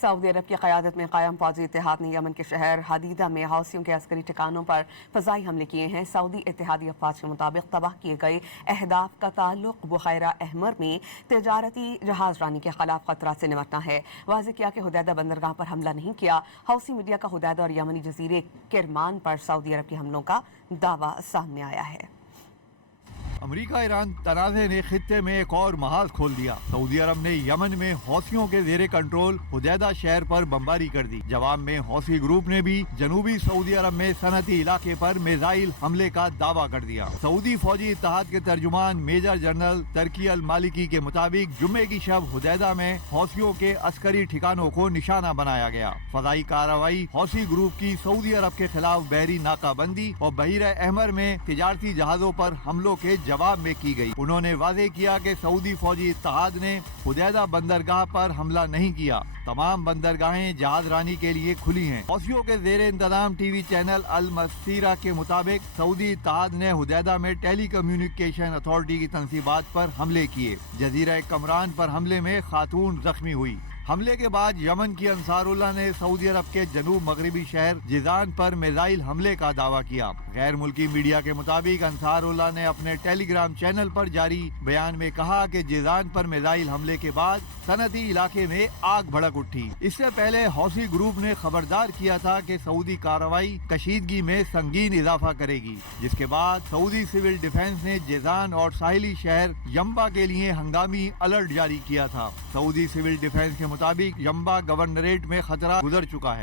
سعودی عرب کی قیادت میں قائم فوجی اتحاد نے یمن کے شہر حدیدہ میں حوثیوں کے عسکری ٹھکانوں پر فضائی حملے کیے ہیں۔ سعودی اتحادی افواج کے مطابق تباہ کیے گئے اہداف کا تعلق بحیرہ احمر میں تجارتی جہاز رانی کے خلاف خطرات سے نمٹنا ہے۔ واضح کیا کہ حدیدہ بندرگاہ پر حملہ نہیں کیا۔ حوثی میڈیا کا حدیدہ اور یمنی جزیرے کرمان پر سعودی عرب کے حملوں کا دعویٰ سامنے آیا ہے۔ امریکہ ایران تنازع نے خطے میں ایک اور محاذ کھول دیا۔ سعودی عرب نے یمن میں حوثیوں کے زیر کنٹرول حدیدہ شہر پر بمباری کر دی۔ جواب میں حوثی گروپ نے بھی جنوبی سعودی عرب میں صنعتی علاقے پر میزائل حملے کا دعویٰ کر دیا۔ سعودی فوجی اتحاد کے ترجمان میجر جنرل ترکی المالکی کے مطابق جمعے کی شب حدیدہ میں حوثیوں کے عسکری ٹھکانوں کو نشانہ بنایا گیا۔ فضائی کارروائی حوثی گروپ کی سعودی عرب کے خلاف بحری ناکہ بندی اور بحیرہ احمر میں تجارتی جہازوں پر حملوں کے جواب میں کی گئی۔ انہوں نے واضح کیا کہ سعودی فوجی اتحاد نے حدیدہ بندرگاہ پر حملہ نہیں کیا۔ تمام بندرگاہیں جہاز رانی کے لیے کھلی ہیں۔ حوثیوں کے زیر انتظام ٹی وی چینل المسیرہ کے مطابق سعودی اتحاد نے حدیدہ میں ٹیلی کمیونیکیشن اتھارٹی کی تنصیبات پر حملے کیے۔ جزیرہ کمران پر حملے میں خاتون زخمی ہوئی۔ حملے کے بعد یمن کی انصار اللہ نے سعودی عرب کے جنوب مغربی شہر جیزان پر میزائل حملے کا دعویٰ کیا۔ غیر ملکی میڈیا کے مطابق انصار اللہ نے اپنے ٹیلی گرام چینل پر جاری بیان میں کہا کہ جیزان پر میزائل حملے کے بعد صنعتی علاقے میں آگ بھڑک اٹھی۔ اس سے پہلے حوثی گروپ نے خبردار کیا تھا کہ سعودی کارروائی کشیدگی میں سنگین اضافہ کرے گی، جس کے بعد سعودی سول ڈیفنس نے جیزان اور ساحلی شہر ینبع کے لیے ہنگامی الرٹ جاری کیا تھا۔ سعودی سول ڈیفنس کے مطابق ینبع گورنریٹ میں خطرہ گزر چکا ہے۔